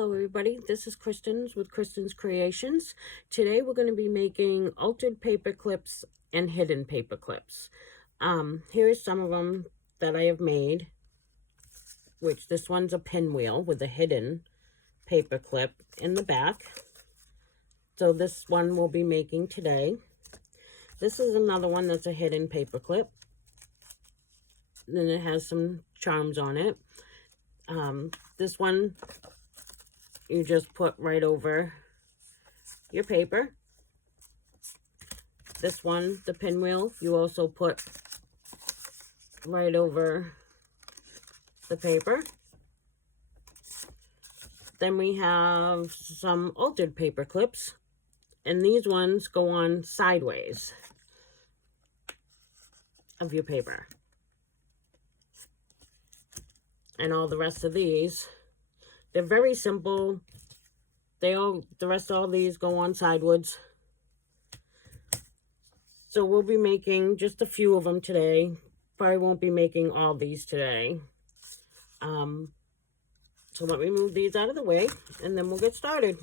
Hello everybody, this is Kristen's with Kristen's Creations. Today we're going to be making altered paper clips and hidden paper clips. Here's some of them that I have made, which this one's a pinwheel with a hidden paper clip in the back. So this one we'll be making today. This is another one that's a hidden paper clip. Then it has some charms on it. This one you just put right over your paper. This one, the pinwheel, you also put right over the paper. Then we have some altered paper clips, and these ones go on sideways of your paper. And all the rest of these, they're very simple. The rest of all these go on sideways. So we'll be making just a few of them today. Probably won't be making all these today. So let me move these out of the way, and then we'll get started.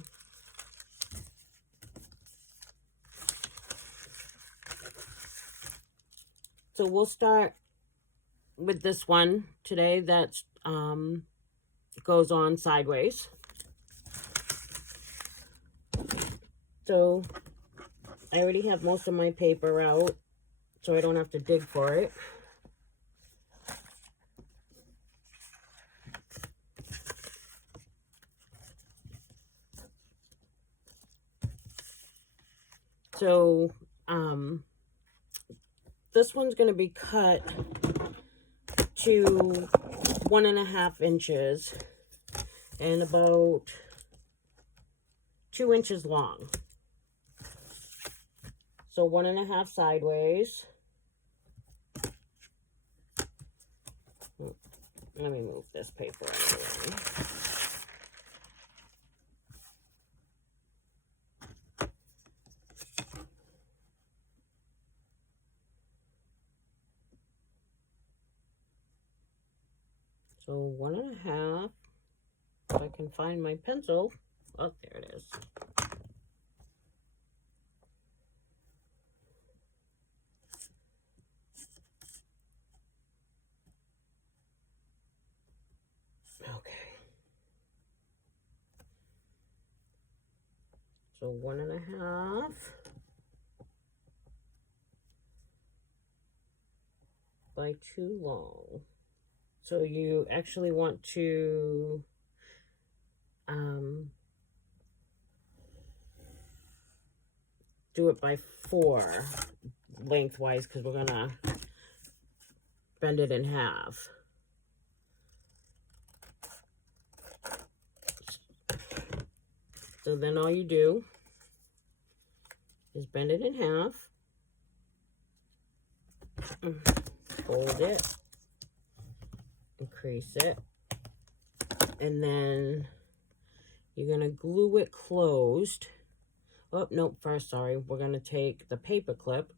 So we'll start with this one today that goes on sideways. So I already have most of my paper out, so I don't have to dig for it. So this one's going to be cut to 1.5 inches and about 2 inches long. So 1.5 sideways. Let me move this paper out of the way. So 1.5, if I can find my pencil. Oh, there it is. Okay. So 1.5 by 2 long. So you actually want to do it by 4 lengthwise, because we're gonna bend it in half. So then all you do is bend it in half, fold it, increase it, and then you're gonna glue it closed. Oh, no, first, sorry, we're gonna take the paper clip.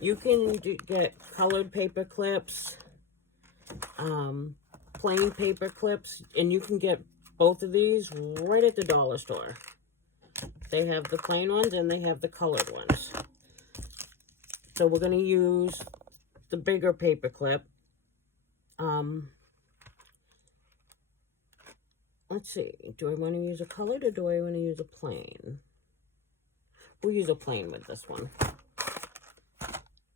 You can get colored paper clips, plain paper clips, and you can get both of these right at the dollar store. They have the plain ones and they have the colored ones. So we're going to use the bigger paper clip. Let's see, do I want to use a colored or do I want to use a plain? We'll use a plain with this one.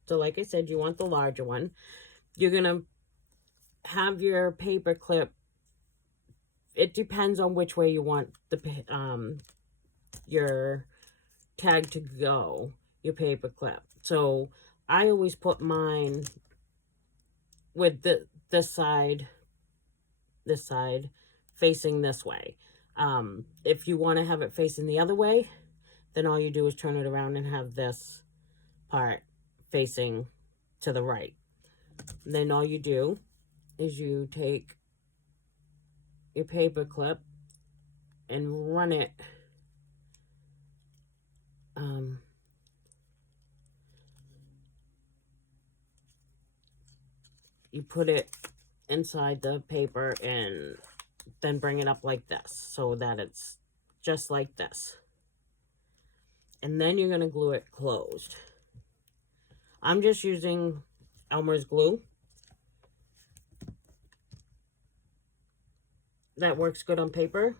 So like I said, you want the larger one. You're going to have your paper clip. It depends on which way you want the your tag to go, your paper clip. So I always put mine with this side facing this way. If you want to have it facing the other way, then all you do is turn it around and have this part facing to the right. And then all you do is you take your paper clip and run it you put it inside the paper and then bring it up like this so that it's just like this. And then you're going to glue it closed. I'm just using Elmer's glue. That works good on paper.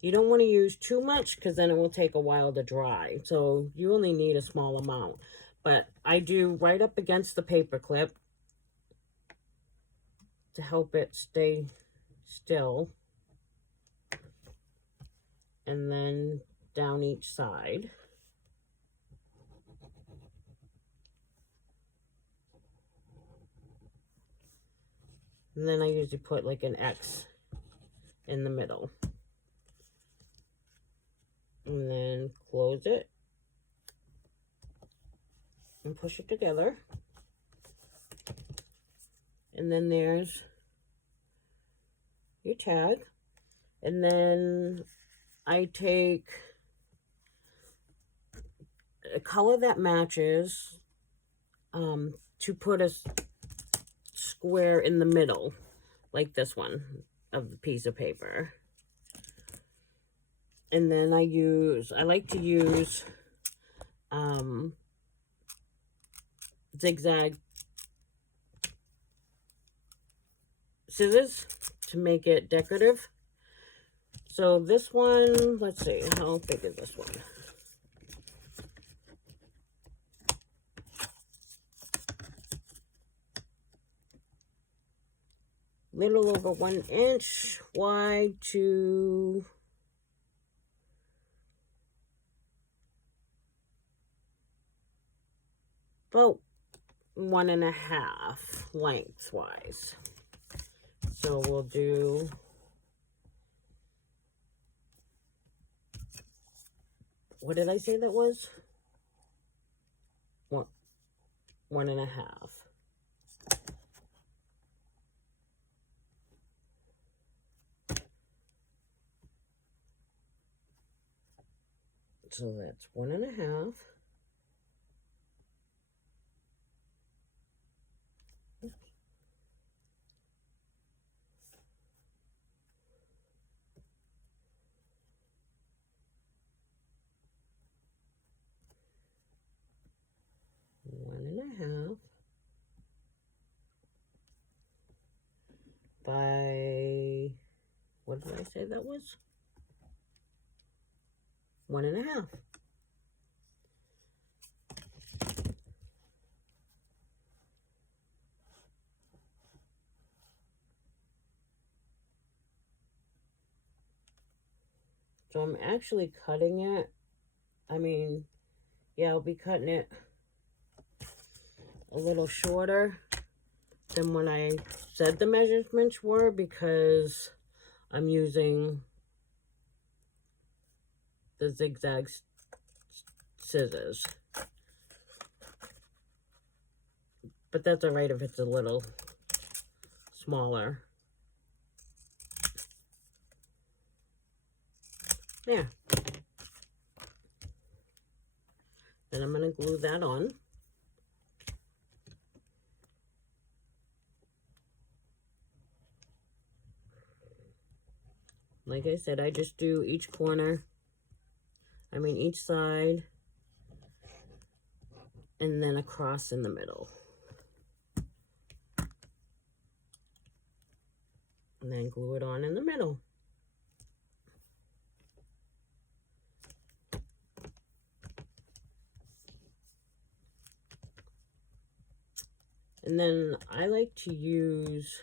You don't want to use too much because then it will take a while to dry. So you only need a small amount. But I do right up against the paper clip to help it stay still. And then down each side. And then I usually put like an X in the middle. And then close it. And push it together. And then there's your tag. And then I take a color that matches to put a square in the middle, like this one of the piece of paper. And then I like to use zigzag scissors to make it decorative. So this one, let's see, how big is this one? Little over 1 inch wide to about 1.5 lengthwise. So we'll do what did I say that was? 1.5. So that's 1.5. By, what did I say that was? 1.5. So I'm actually cutting it. I mean, yeah, I'll be cutting it a little shorter than when I said the measurements were because I'm using the zigzag scissors. But that's all right if it's a little smaller. There. Then I'm going to glue that on. Like I said, I just do each corner, each side, and then across in the middle. And then glue it on in the middle. And then I like to use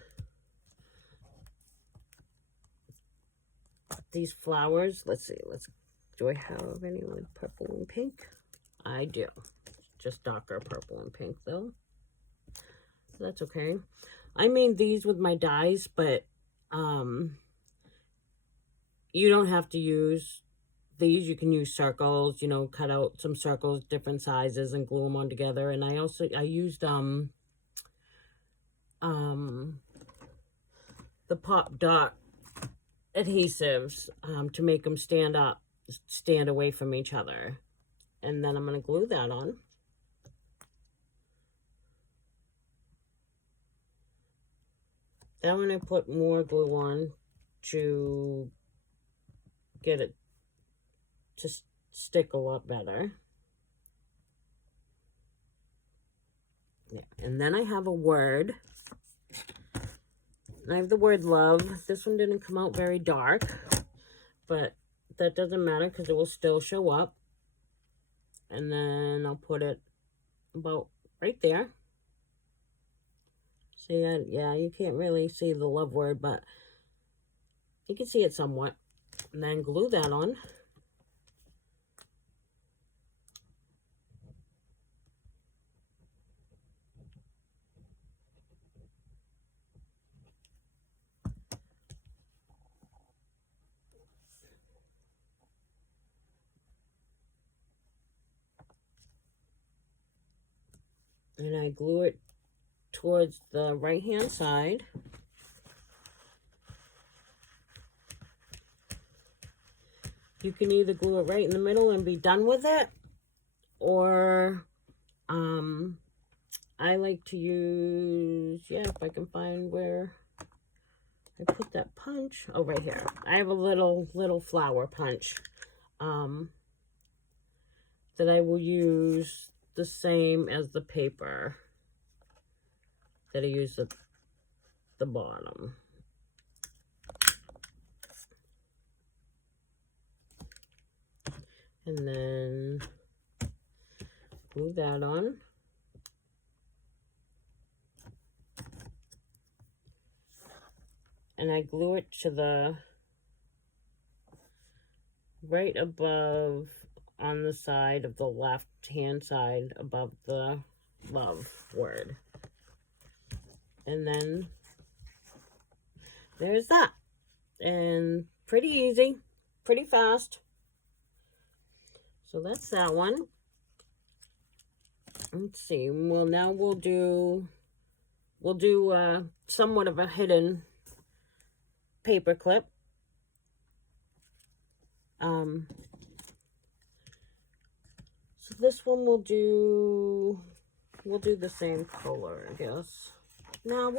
these flowers. Let's see, do I have any with purple and pink? I do. Just darker purple and pink though. That's okay. I made these with my dies, but you don't have to use these. You can use circles, cut out some circles, different sizes, and glue them on together. And I used the Pop Dot adhesives to make them stand away from each other. And then I'm going to glue that on. Then I'm going to put more glue on to get it to stick a lot better. Yeah. And then I have a word. I have the word love. This one didn't come out very dark, but that doesn't matter because it will still show up. And then I'll put it about right there. See, yeah, you can't really see the love word, but you can see it somewhat. And then glue that on. And I glue it towards the right-hand side. You can either glue it right in the middle and be done with it, or I like to use, yeah, if I can find where I put that punch. Oh, right here. I have a little flower punch that I will use the same as the paper that I use at the bottom. And then glue that on. And I glue it to the right above, on the side of the left hand side above the love word. And then there's that. And pretty easy, pretty fast. So that's that one. Let's see. Well, now we'll do somewhat of a hidden paper clip. So this one we'll do the same color, I guess. No,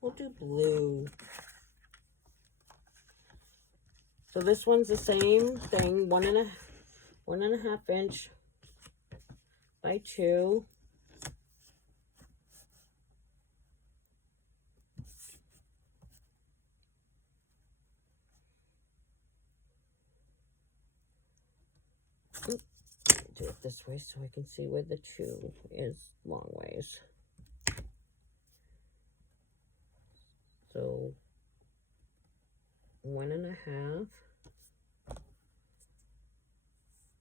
we'll do blue. So this one's the same thing, 1.5 inch by 2. Do it this way so I can see where the 2 is long ways. So 1.5.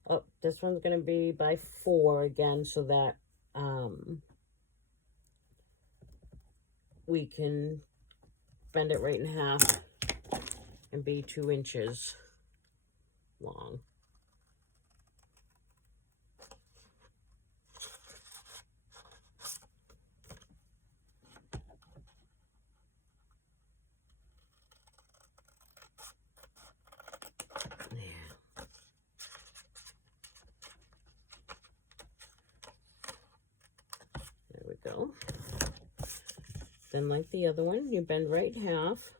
Oh, this one's going to be by 4 again, so that we can bend it right in half and be 2 inches long. There we go. Then, like the other one, you bend right in half.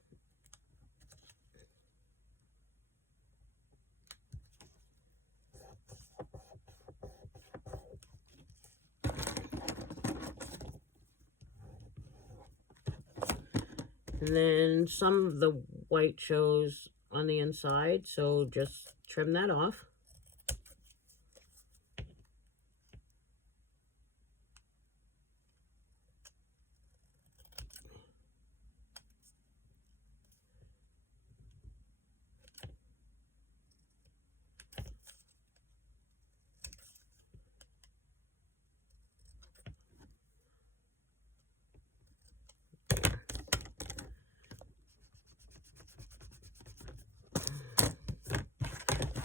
And then some of the white shows on the inside, so just trim that off.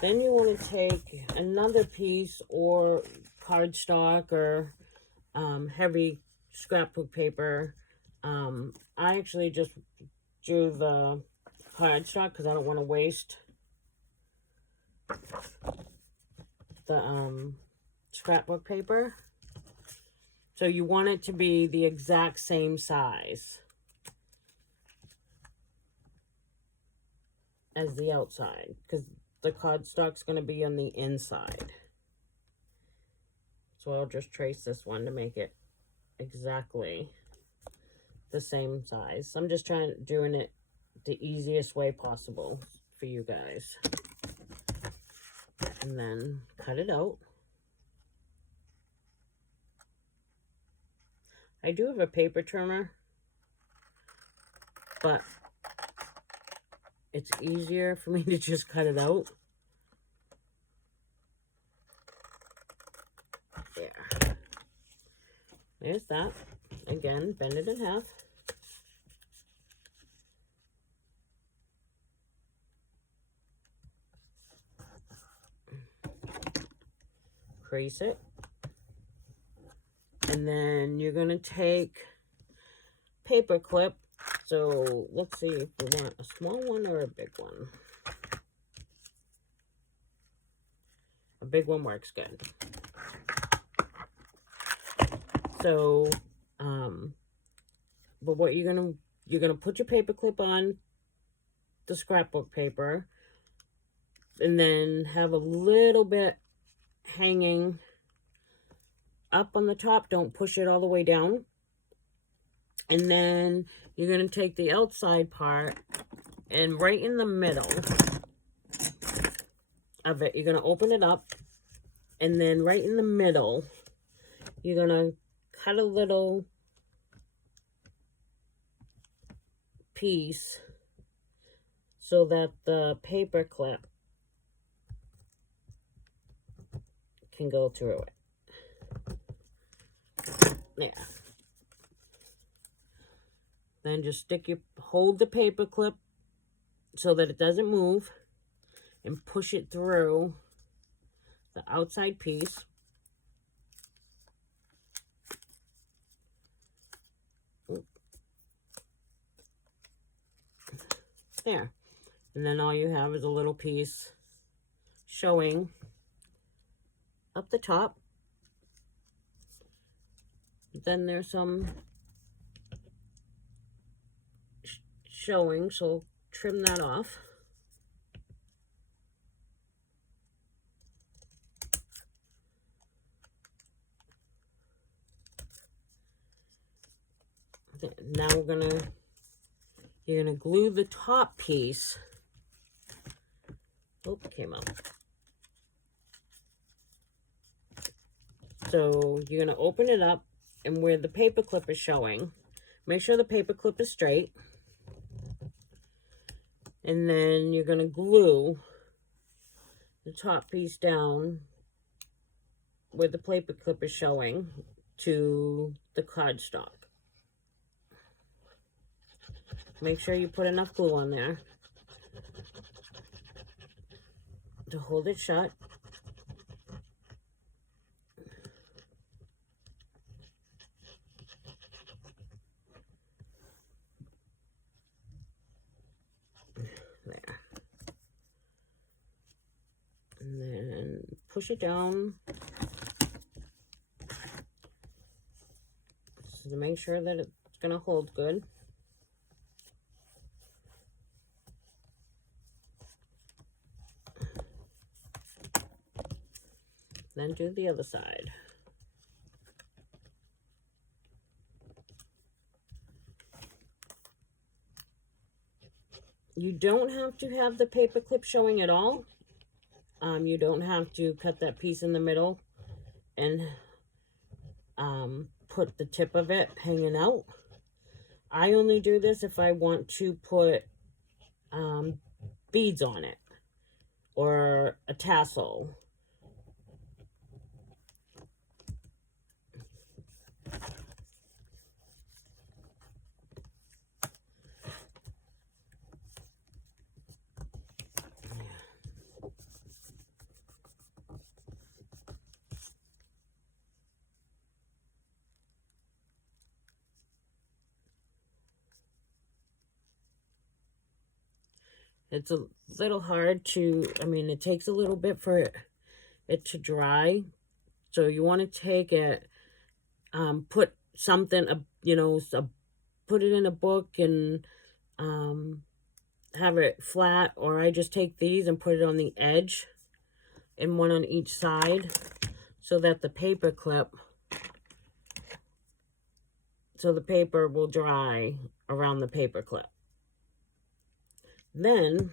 Then you want to take another piece or cardstock or heavy scrapbook paper. I actually just drew the cardstock because I don't want to waste the scrapbook paper. So you want it to be the exact same size. as the outside, because the cardstock's going to be on the inside. So I'll just trace this one to make it exactly the same size. I'm just doing it the easiest way possible for you guys. And then cut it out. I do have a paper trimmer, but it's easier for me to just cut it out. There. There's that. Again, bend it in half. Crease it. And then you're going to take paper clip. So let's see if we want a small one or a big one. A big one works good. So, but what you're gonna put your paper clip on the scrapbook paper, and then have a little bit hanging up on the top. Don't push it all the way down. And then you're going to take the outside part, and right in the middle of it, you're going to open it up, and then right in the middle, you're going to cut a little piece so that the paper clip can go through it. There. Then just hold the paper clip so that it doesn't move, and push it through the outside piece. There. And then all you have is a little piece showing up the top. Then there's some showing, so trim that off. Now you're gonna glue the top piece. Oh, it came out. So you're gonna open it up, and where the paper clip is showing, make sure the paper clip is straight. And then you're gonna glue the top piece down where the paper clip is showing to the cardstock. Make sure you put enough glue on there to hold it shut. There. And then push it down so to make sure that it's going to hold good. Then do the other side. You don't have to have the paper clip showing at all. You don't have to cut that piece in the middle and put the tip of it hanging out. I only do this if I want to put beads on it or a tassel. It's a little hard to, it takes a little bit for it to dry. So you want to take it, put something, put it in a book and have it flat, or I just take these and put it on the edge and one on each side so that the paper clip, so the paper will dry around the paper clip. Then,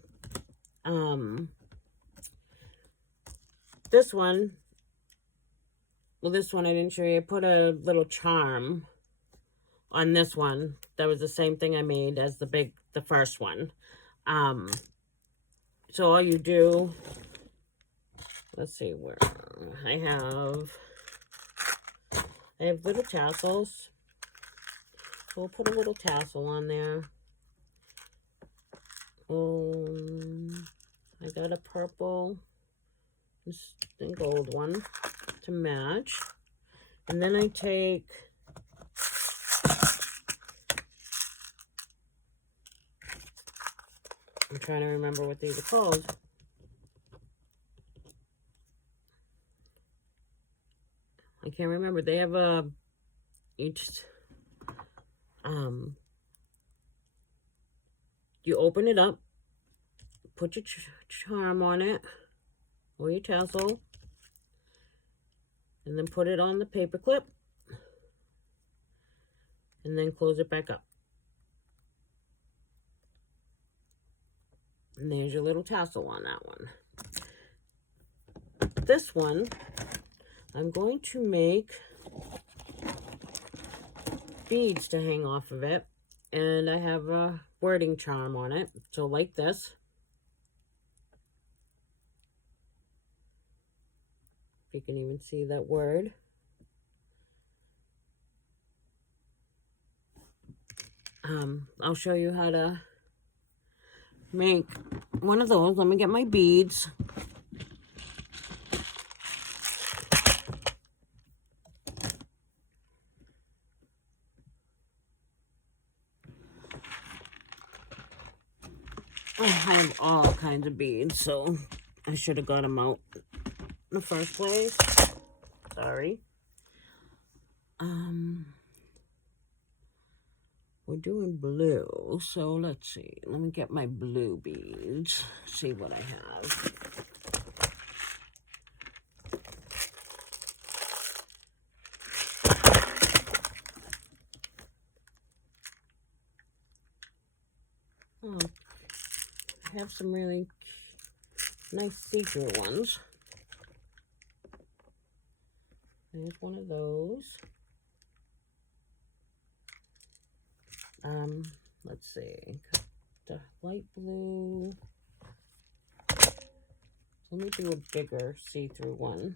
this one, well, this one I didn't show you. I put a little charm on this one. That was the same thing I made as the first one. So all you do, let's see where I have little tassels. So we'll put a little tassel on there. I got a purple and gold one to match. And then I take I'm trying to remember what these are called. I can't remember. They have a you open it up, put your charm on it, or your tassel, and then put it on the paper clip, and then close it back up. And there's your little tassel on that one. This one, I'm going to make beads to hang off of it, and I have a wording charm on it, so like this. If you can even see that word. I'll show you how to make one of those. Let me get my beads. Oh, I have all kinds of beads, so I should have got them out in the first place. Sorry. We're doing blue, so let's see. Let me get my blue beads, see what I have. Oh, I have some really nice see-through ones. There's one of those. Let's see, the light blue. Let me do a bigger see-through one.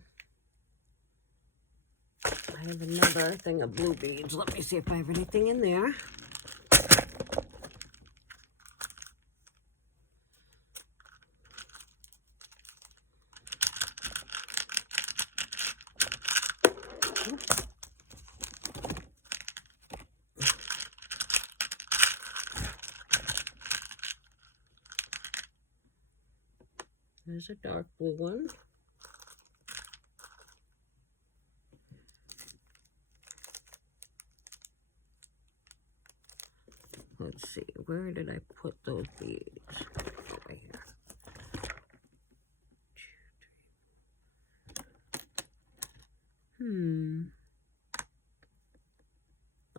I have another thing of blue beads. Let me see if I have anything in there. There's a dark blue one. Let's see, where did I put those beads? Over here.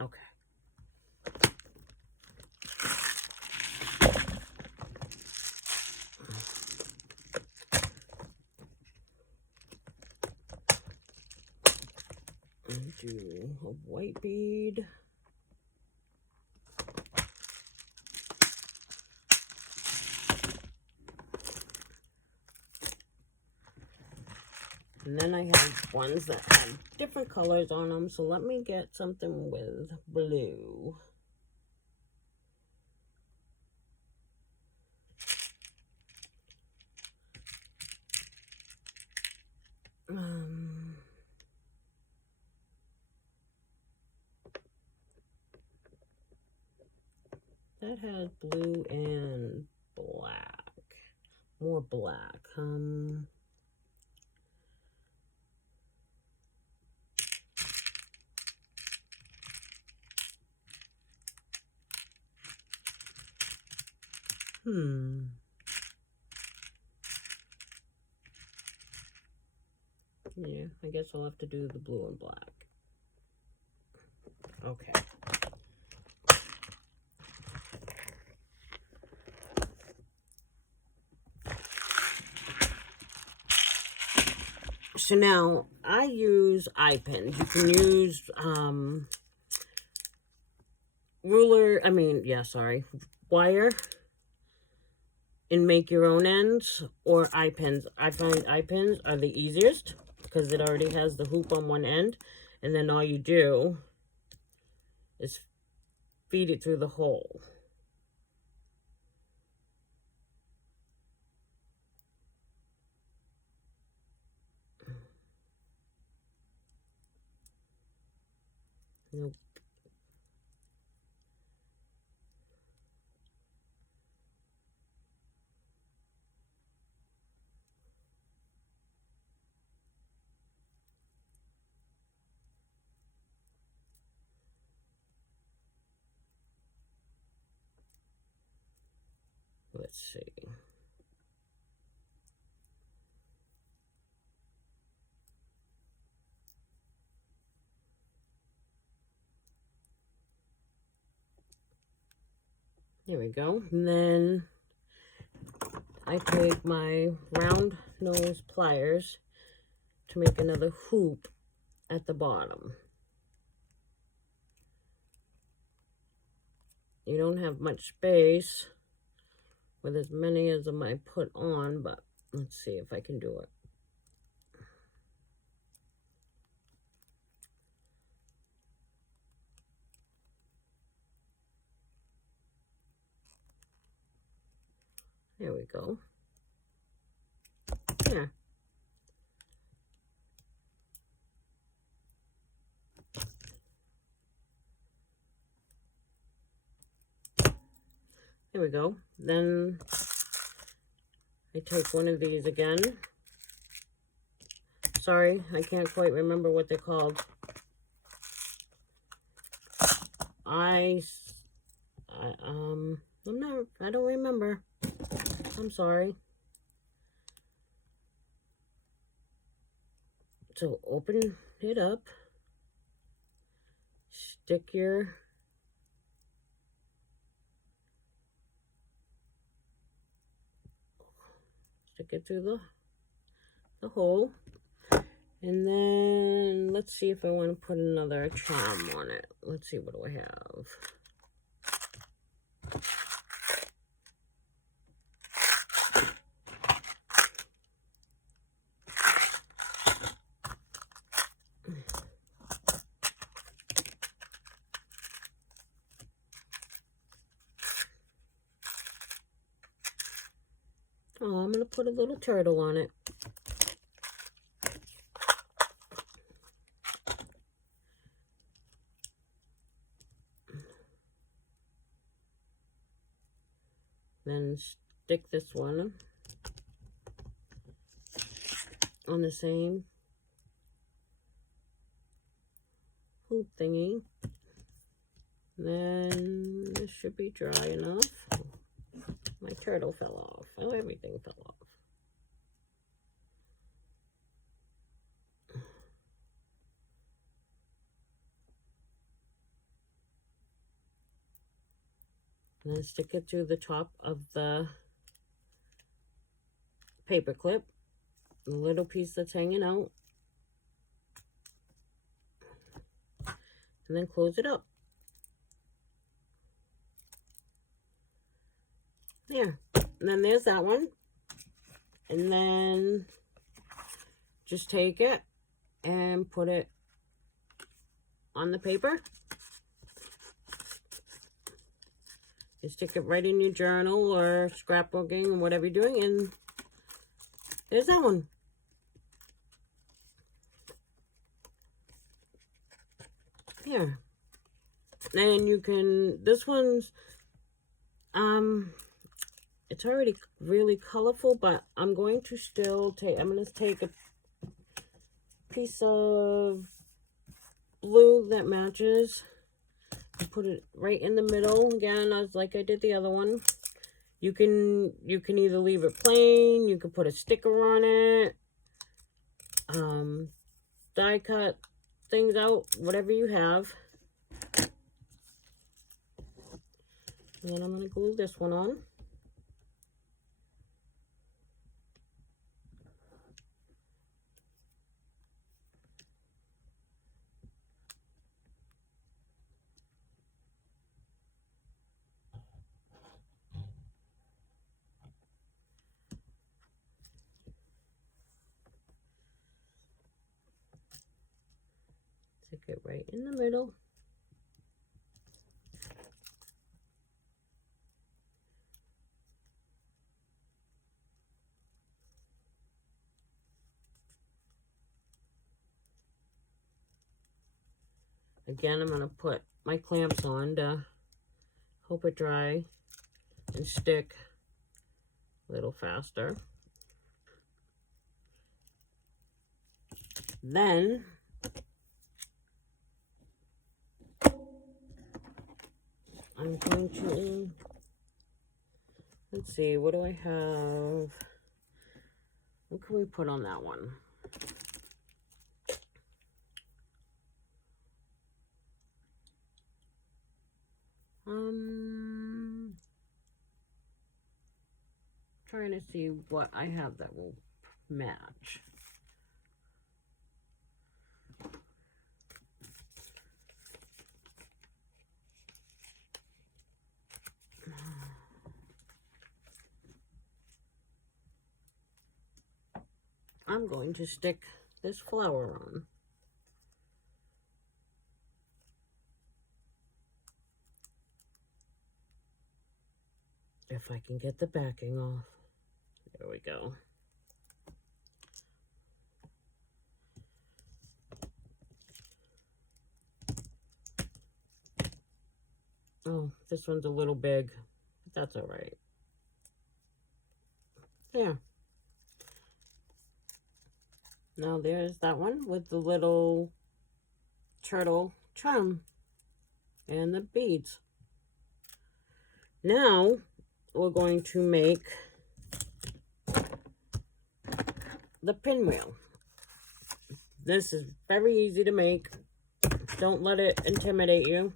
Okay. Do a white bead. And then I have ones that have different colors on them, so let me get something with blue. That has blue and black. More black. Yeah, I guess I'll have to do the blue and black. Okay. So now I use eye pins. You can use wire and make your own ends, or eye pins. I find eye pins are the easiest because it already has the hoop on one end, and then all you do is feed it through the hole. Nope. Let's see. There we go. And then I take my round nose pliers to make another hoop at the bottom. You don't have much space with as many as I might put on, but let's see if I can do it. There we go. Yeah. There we go. Then I take one of these again. Sorry, I can't quite remember what they're called. I don't remember. I'm sorry. So open it up. Stick it through the hole. And then let's see if I want to put another charm on it. Let's see, what do I have? Oh, I'm going to put a little turtle on it. Then stick this one on the same hoop thingy. Then this should be dry enough. My turtle fell off. Oh, everything fell off. And then stick it through the top of the paper clip, the little piece that's hanging out, and then close it up. There. And then there's that one. And then just take it and put it on the paper. You stick it right in your journal or scrapbooking or whatever you're doing, and there's that one. Here. And you can, this one's, it's already really colorful, but I'm going to still take, I'm going to take a piece of blue that matches and put it right in the middle again, as like I did the other one. You can either leave it plain, you can put a sticker on it, die cut things out, whatever you have. And then I'm going to glue this one on. Stick it right in the middle. Again, I'm going to put my clamps on to hope it dry and stick a little faster. Then I'm going to, let's see, what do I have? What can we put on that one? Trying to see what I have that will match. I'm going to stick this flower on. If I can get the backing off. There we go. Oh, this one's a little big, but that's all right. Yeah. Now there's that one with the little turtle charm and the beads. Now we're going to make the pinwheel. This is very easy to make. Don't let it intimidate you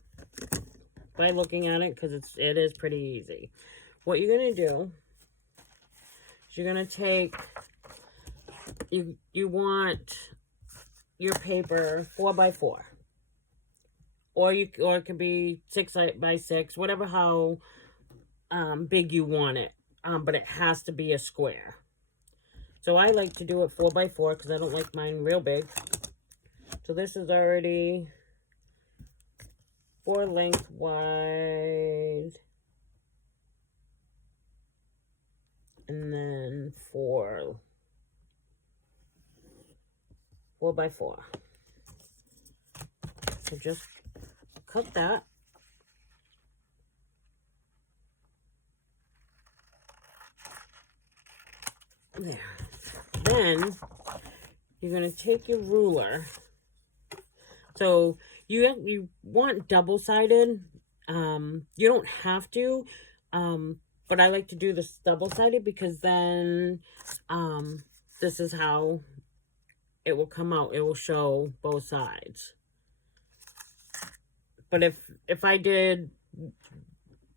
by looking at it, because it is pretty easy. What you're going to do is you're going to take, you want your paper 4x4, or it could be 6x6, whatever how big you want it, but it has to be a square. So I like to do it 4x4 because I don't like mine real big. So this is already 4 lengthwise, and then 4x4. So just cut that. There. Then you're going to take your ruler. So you want double-sided. You don't have to, but I like to do this double-sided because then this is how it will come out. It will show both sides. But if I did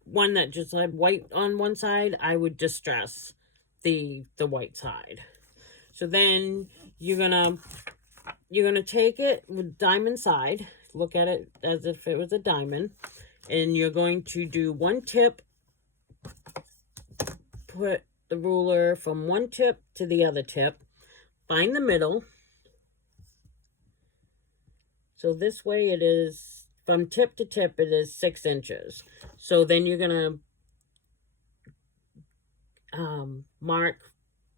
one that just had white on one side, I would distress the white side. So then you're gonna take it with diamond side, look at it as if it was a diamond, and you're going to do one tip, put the ruler from one tip to the other tip, find the middle. So this way it is, from tip to tip, it is 6 inches. So then you're gonna mark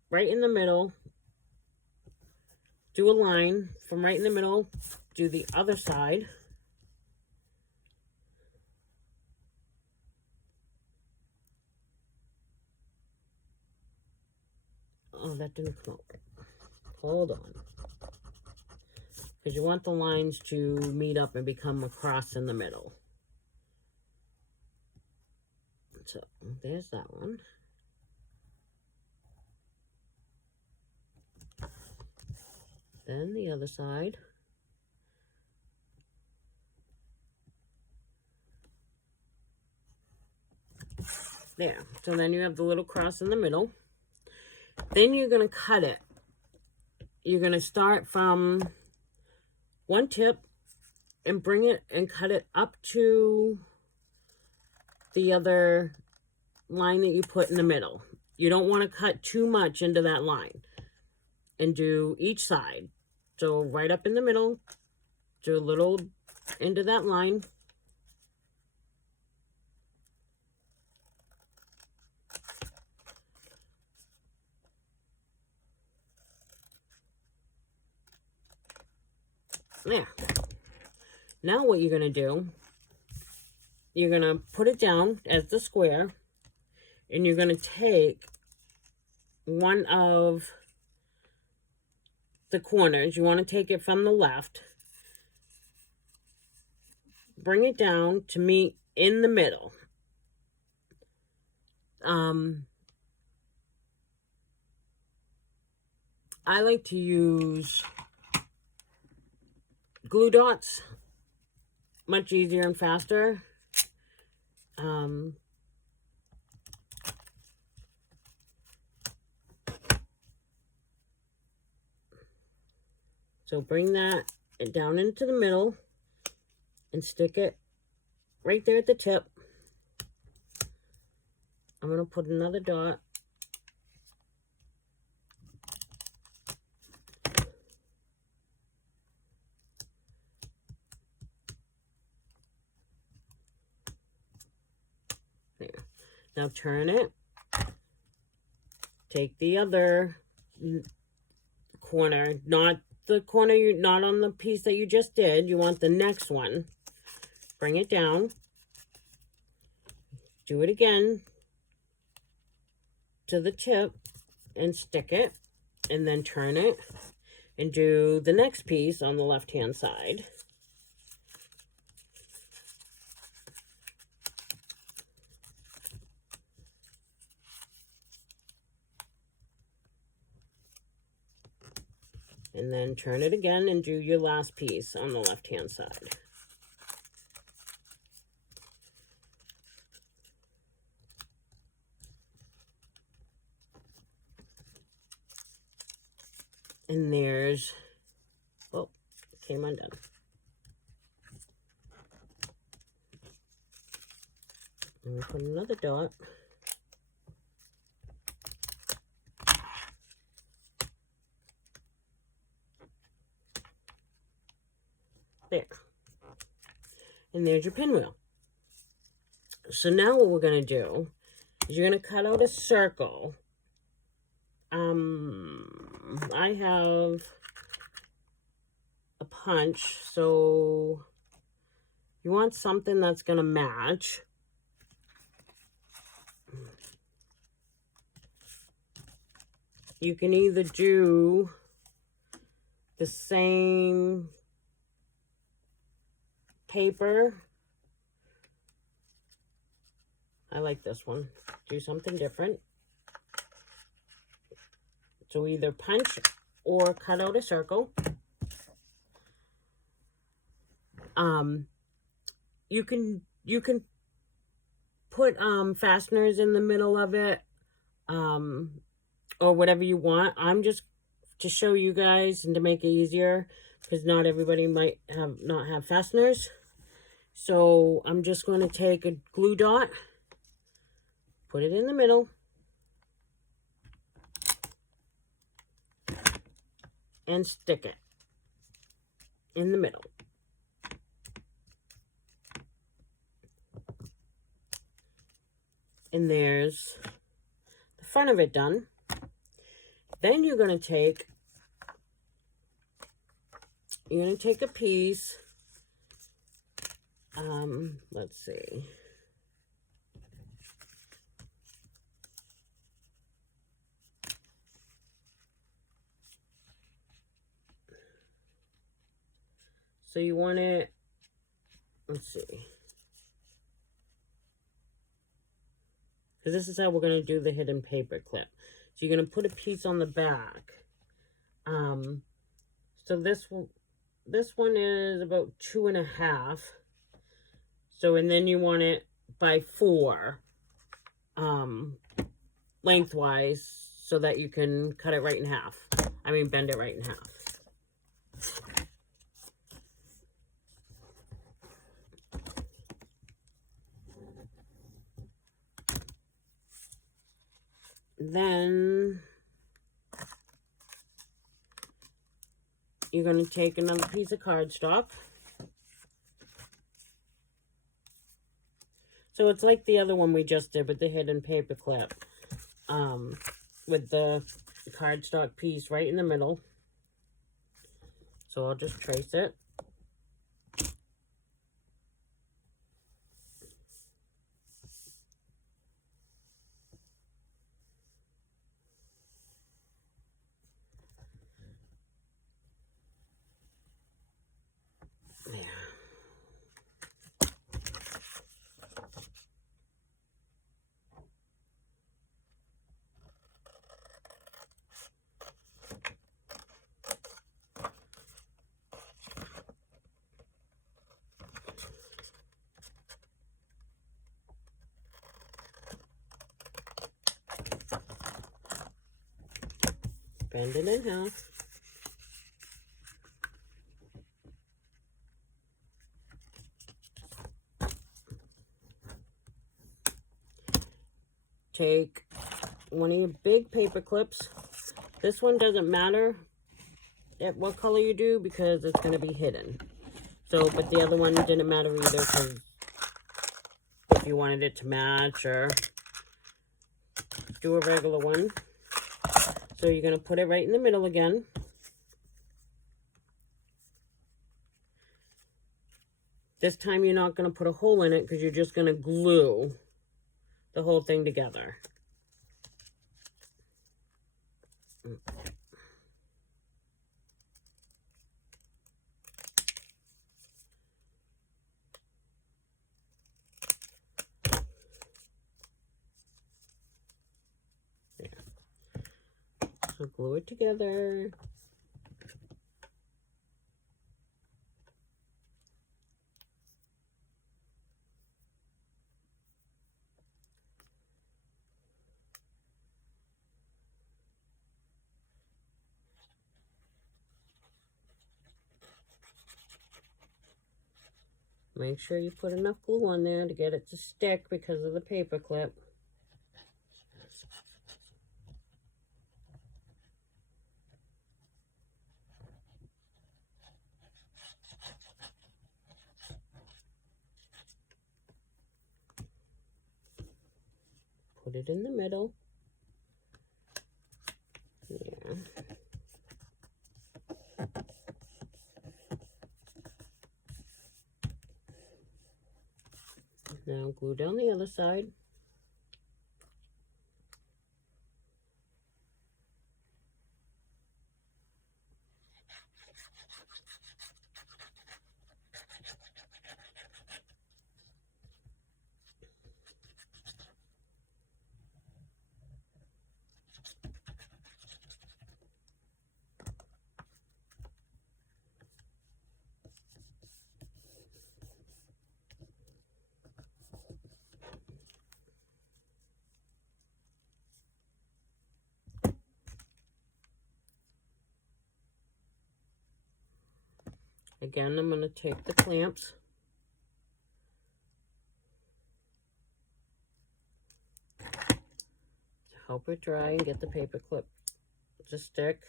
right in the middle, do a line from right in the middle, do the other side. Oh, that didn't come out. Hold on. Because you want the lines to meet up and become a cross in the middle. So, there's that one. Then the other side. There. So then you have the little cross in the middle. Then you're going to cut it. You're going to start from one tip and bring it and cut it up to the other line that you put in the middle. You don't want to cut too much into that line. And do each side. So right up in the middle, do a little into that line. There. Now what you're going to do, you're going to put it down as the square, and you're going to take one of the corners. You want to take it from the left, bring it down to meet in the middle. I like to use glue dots, much easier and faster. So bring that down into the middle and stick it right there at the tip. I'm going to put another dot. There. Now turn it. Take the other corner, not the corner, not on the piece that you just did. You want the next one. Bring it down. Do it again to the tip and stick it, and then turn it and do the next piece on the left-hand side. And then turn it again and do your last piece on the left-hand side. And there's, oh, it came undone. And we put another dot. There. And there's your pinwheel. So now what we're going to do is you're going to cut out a circle. I have a punch, so you want something that's going to match. You can either do the same paper. I like this one. Do something different. So either punch or cut out a circle. You can put fasteners in the middle of it, or whatever you want. I'm just to show you guys and to make it easier, because not everybody might not have fasteners. So I'm just going to take a glue dot, put it in the middle, and stick it in the middle. And there's the front of it done. Then you're going to take a piece, let's see. So you want it, let's see. Because this is how we're going to do the hidden paper clip. So you're going to put a piece on the back. So this one is about 2.5. So, and then you want it by 4 lengthwise so that you can cut it right in half. I mean, bend it right in half. Then you're going to take another piece of cardstock. So it's like the other one we just did with the hidden paper clip. With the cardstock piece right in the middle. So I'll just trace it. There. Bend it in half. Take one of your big paper clips. This one doesn't matter at what color you do because it's going to be hidden. So, but the other one didn't matter either because if you wanted it to match, or do a regular one. So you're going to put it right in the middle again. This time you're not going to put a hole in it because you're just going to glue the whole thing together. There. So glue it together. Make sure you put enough glue on there to get it to stick because of the paper clip. Put it in the middle. Yeah. Now glue down the other side. Again, I'm going to take the clamps. To help it dry and get the paper clip to stick.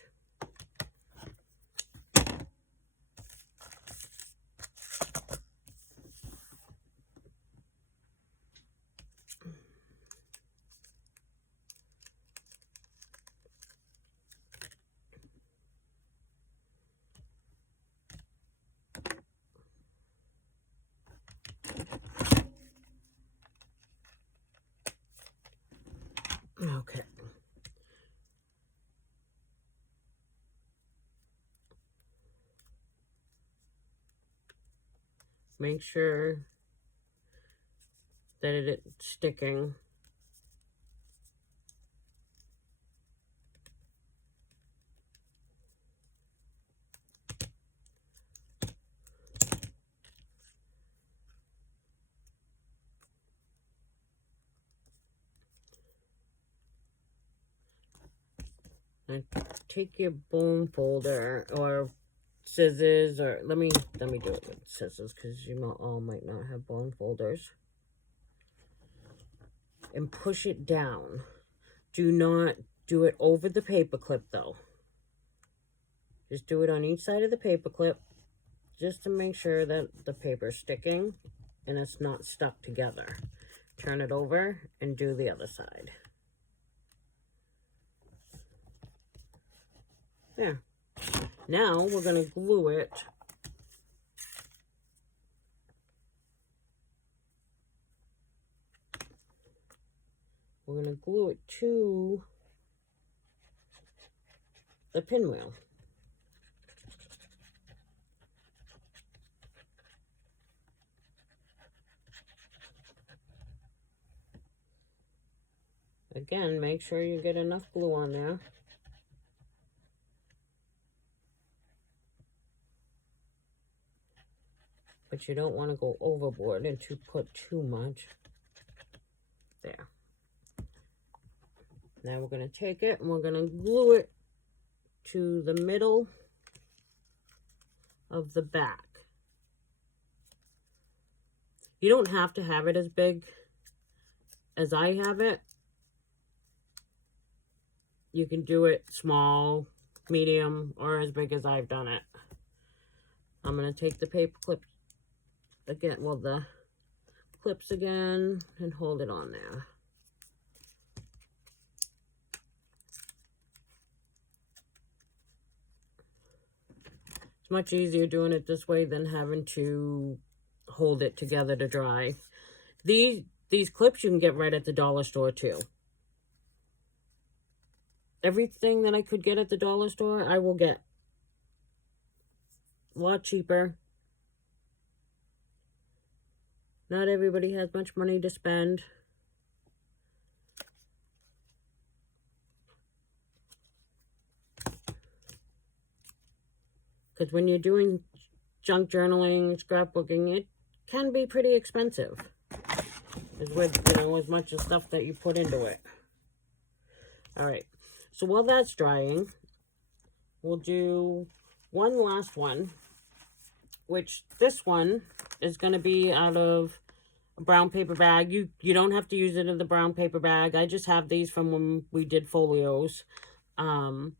Okay. Make sure that it's sticking. And take your bone folder or scissors, or let me do it with scissors because you all might not have bone folders. And push it down. Do not do it over the paper clip though. Just do it on each side of the paper clip just to make sure that the paper's sticking and it's not stuck together. Turn it over and do the other side. There. Now we're going to glue it. We're going to glue it to the pinwheel. Again, make sure you get enough glue on there. But you don't want to go overboard and to put too much. There. Now we're going to take it and we're going to glue it to the middle of the back. You don't have to have it as big as I have it. You can do it small, medium, or as big as I've done it. I'm going to take the paper clip again, well, the clips again, and hold it on there. It's much easier doing it this way than having to hold it together to dry. These clips you can get right at the dollar store too. Everything that I could get at the dollar store, I will get. A lot cheaper. Not everybody has much money to spend. Because when you're doing junk journaling, scrapbooking, it can be pretty expensive. It's with, as much of stuff that you put into it. Alright, so while that's drying, we'll do one last one, which this one is going to be out of a brown paper bag. You don't have to use it in the brown paper bag. I just have these from when we did folios out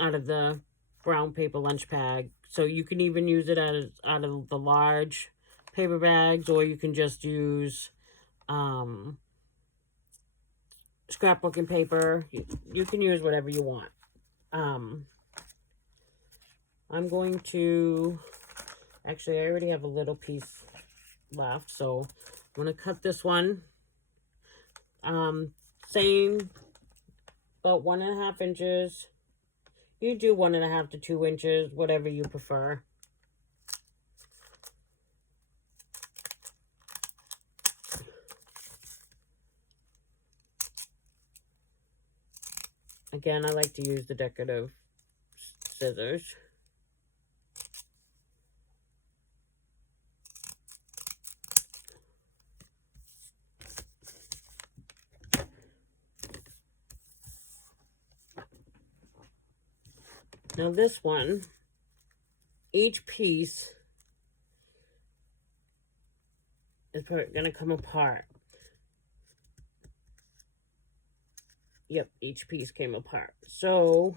of the brown paper lunch bag. So you can even use it out of the large paper bags, or you can just use scrapbooking paper. You can use whatever you want. I'm going to, actually I already have a little piece left, so I'm going to cut this one. Same, about 1.5 inches. You do 1.5 to 2 inches, whatever you prefer. Again, I like to use the decorative scissors. Now this one, each piece is going to come apart. Yep, each piece came apart. So,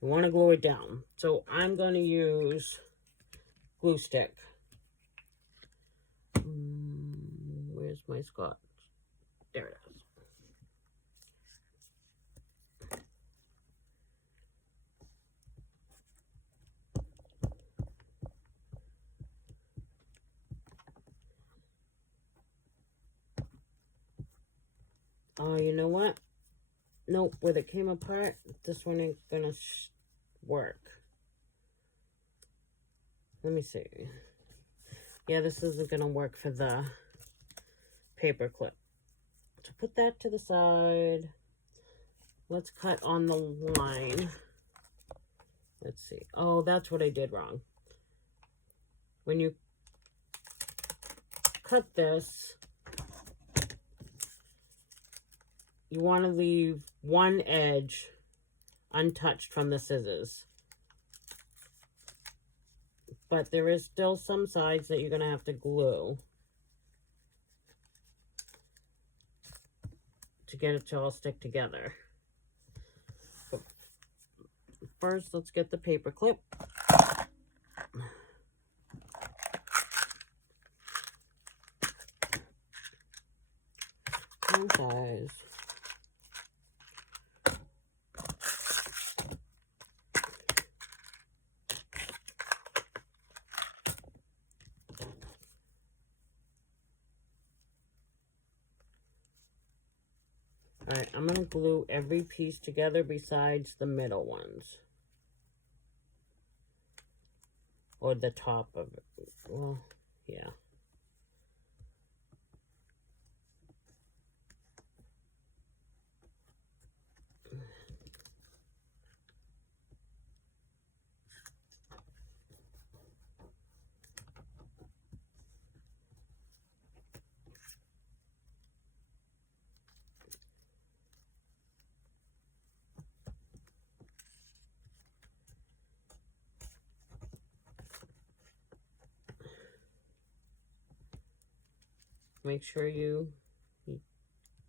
you want to glue it down. So, I'm going to use glue stick. Where's my Scotch? There it is. Oh, you know what? Nope, where it came apart, this one ain't gonna work. Let me see. Yeah, this isn't gonna work for the paper clip. So put that to the side. Let's cut on the line. Let's see. Oh, that's what I did wrong. When you cut this, you want to leave one edge untouched from the scissors. But there is still some sides that you're going to have to glue to get it to all stick together. But first, let's get the paper clip. Same size. Alright, I'm going to glue every piece together besides the middle ones. Or the top of it. Well, yeah. Make sure you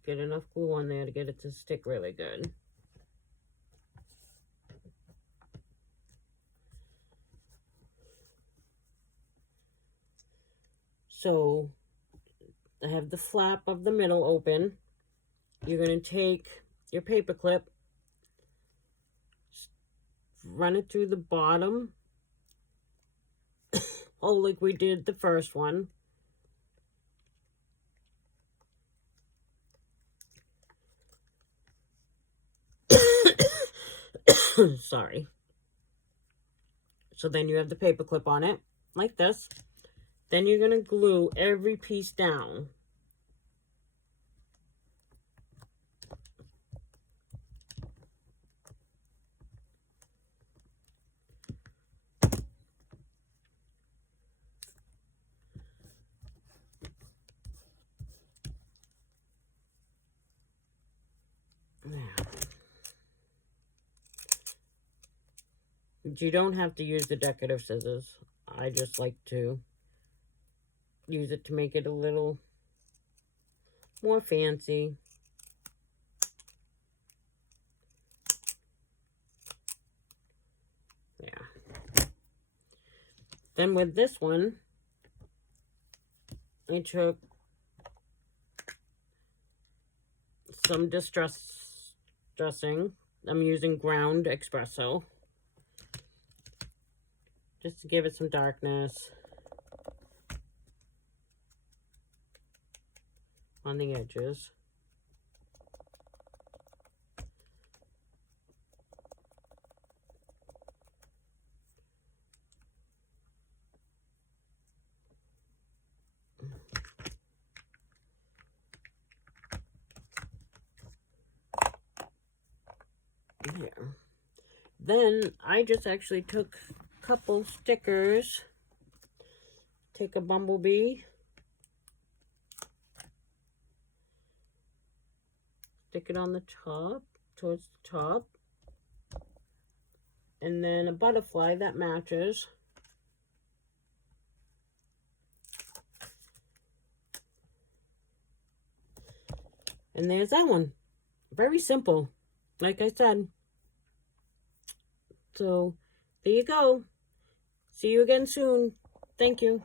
get enough glue on there to get it to stick really good. So, I have the flap of the middle open. You're going to take your paper clip, run it through the bottom, like we did the first one. Sorry. So then you have the paper clip on it, like this. Then you're going to glue every piece down. You don't have to use the decorative scissors. I just like to use it to make it a little more fancy. Yeah. Then with this one, I took some distress dressing. I'm using ground espresso, just to give it some darkness on the edges. There. Then I just actually took a couple stickers. Take a bumblebee. Stick it on the top, towards the top. And then a butterfly that matches. And there's that one. Very simple, like I said. So, there you go. See you again soon. Thank you.